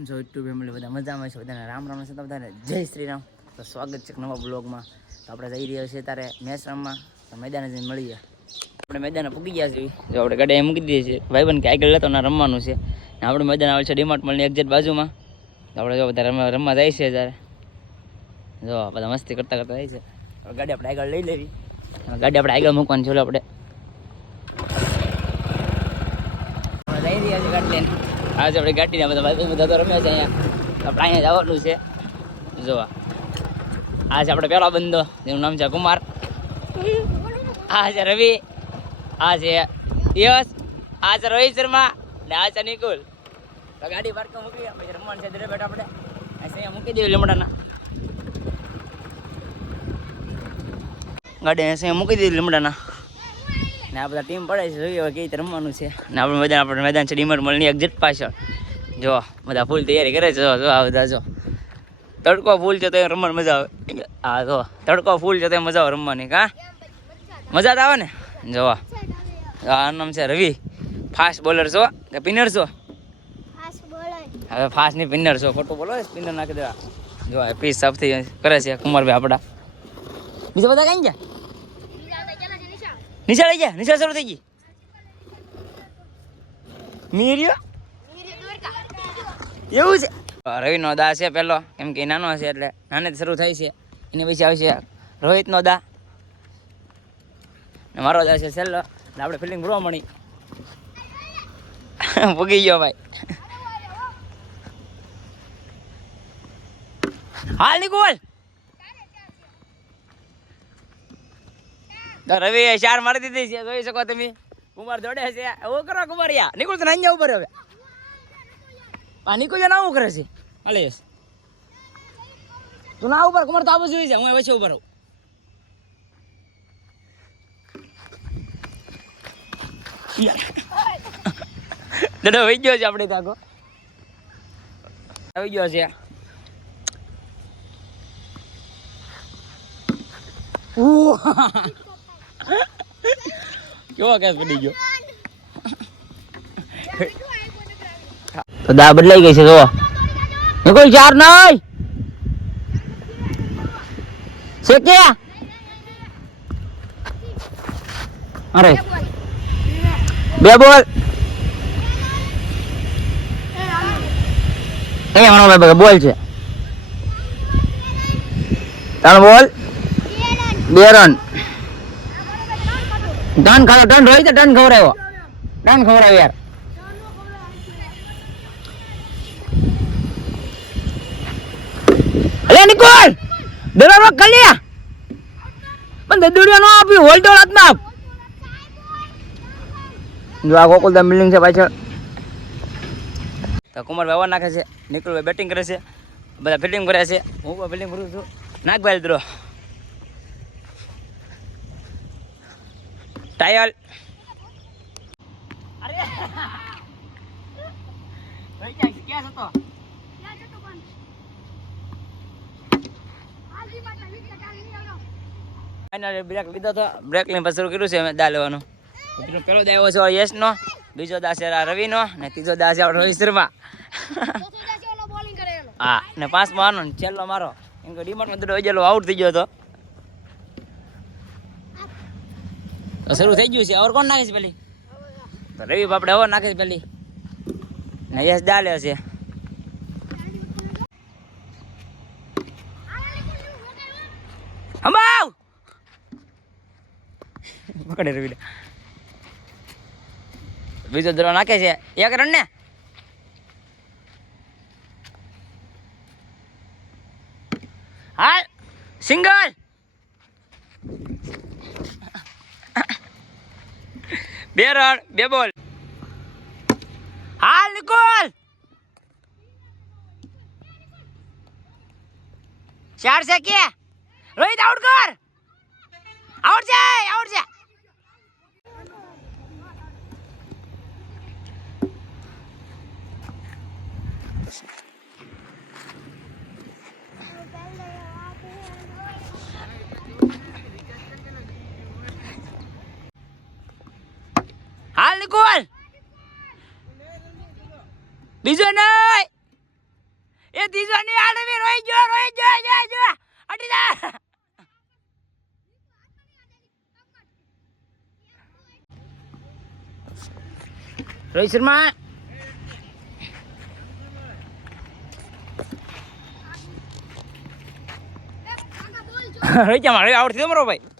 કેમ છો YouTube family? બધા મજામાં છે? બધાને રામ રામ છે. બધાને જય શ્રી રામ. તો સ્વાગત છે નવા બ્લોગમાં. તો આપણે જઈ રહ્યા છીએ ત્યારે મેચ રમવા. તો મેદાને જઈને મળીએ. આપણે મેદાને પૂગી ગયા છીએ. જો આપણે ગાડી મૂકી દઈએ છીએ. ભાઈબંધ કે આગળ લેતો ના રમવાનું છે. ને આપણે મેદાન આવે છે ડીમાર્ટ મળની એક્ઝેક્ટ બાજુમાં. તો આપણે જો બધા રમવા જાય છે જ્યારે જો બધા મસ્તી કરતા કરતા જાય છે. ગાડી આપણે આગળ લઈ લેવી. ગાડી આપણે આગળ મૂકવાની છે. આપણે જઈ રહ્યા છીએ ગાડી લઈને. આજે આપણે ગાડીને બધા ભાઈ બધા તો રમ્યા છે અહીંયા. આપણે અહીંયા જવાનું છે જોવા. આ છે આપણે પેલો બંદો, જેનું નામ છે કુમાર. આ છે રવિ, આ છે યશ, આ છે રોહિત શર્મા ને આ છે નિકુલ. તો ગાડી પાર્ક મૂકી પછી રમવાનું છે દરે બેઠા આપણે અહીંયા મૂકી દેવી લીમડાના. ગાડી અહીંયા મૂકી દેવી લીમડાના. ને આ બધા ટીમ પડે છે, જોઈએ હવે કેવી રીતે રમવાનું છે. ને આપણે મેદાન છે ડીમાર્ટ મળની એક્ઝેક્ટ પાછળ. જો બધા ફૂલ તૈયારી કરે છે. જો આ બધા જો તડકો ફૂલ છે તો એ રમવાની મજા આવે. હા જો તડકો ફૂલ છે તો એ મજા આવે રમવાની. કા મજા તો આવે ને. જોવા આ નામ છે રવિ. ફાસ્ટ બોલર છો કે સ્પિનર છો? હવે ફાસ્ટ ની સ્પિનર છો. ખોટું બોલો, સ્પિનર નાખી દેવા. જો પીસ સાફથી કરે છે કુમારભાઈ આપડા. બીજા બધા કઈ ગયા? નિશાળ ગયા? નિશાળ શરૂ થઈ ગઈ? મીરિયો એવું છે? રવિનો દા છે પેલો, કેમ કે નાનો છે એટલે નાને શરૂ થાય છે. એની પછી આવશે રોહિતનો દા ને મારો દા છે છેલ્લો. આપણે ફિલ્ડિંગ ભરવા મળી ભૂગી ગયો ભાઈ. હાલ નિકોલ. રવિ 4 મારી દીધી છે, જોઈ શકો તમે. કુમાર દોડે છે. એવું કરો કુમાર યા. નિકોલ તો નાઈ ઉપર હવે. આ નિકોલ ના આવું કરે છે. હાલે તું ના ઉપર. કુમાર તો આવું જોઈએ છે. હું વચ્ચે ઉપર આવું. દાદા આવી ગયો છે આપણે તાકો. આવી ગયો છે. કેવો કેસ પડી ગયો. તો દા બદલાઈ ગઈ છે. જો કોઈ 4 નહીં છે કે. અરે 2 બોલ. અહીંયા મને બોલ છે. 3 બોલ 2 રન. ટન ખાવ. ટન રોહિત ટન ખવડાવ્યો. ટન ખવડાવ્યો યાર. અલે નિકોલ દરરો કલ્યા પણ દદુડિયા નો આપ્યું. હોલ્ડર હાથમાં આપ. જો આ ગોકુલધામ બિલ્ડિંગ છે પાછળ. તો કુમાર વ્યવહાર નાખે છે. નિકુલભાઈ બેટિંગ કરે છે. બધા ફિલ્ડિંગ કરે છે. હું પણ ફિલ્ડિંગ કરું છું. નાગભાઈ દ્રો ટાયલ. અરે ભાઈ ક્યાં હતો? બ્રેક લીધો તો બ્રેક લઈને પછી શરૂ કર્યું છે અમે દા લેવાનું. પેલો દા આવ્યો છે યશ નો, બીજો દા છે રવિ નો ને ત્રીજો દા છે રોહિત શર્મા. હા ને 5 મારનો ને છેલ્લો મારો. એમ કે ડીમાર્ટમાં દડો ગયેલો આઉટ થઈ ગયો હતો. તો શરૂ થઈ ગયું છે. ઓર કોણ નાખે છે પેલી? તો રવિ બાપડે ઓર નાખે છે પેલી ને યશ દા લે છે. હમાવ પકડે રવિ. બીજો દડો નાખે છે. 1 રન ને. હાલ સિંગલ. બે રન 2 બોલ. હાલ નિકોલ 4 છે કે. રોહિત આઉટ કર. આઉટ છે. આઉટ છે. હાલ નિકોલ બીજો નહીં. એ ત્રીજો ની આડવી રોઈ ગયો જો અડી જા રોહિત શર્મા રોહિત મારે આવડતી મારો ભાઈ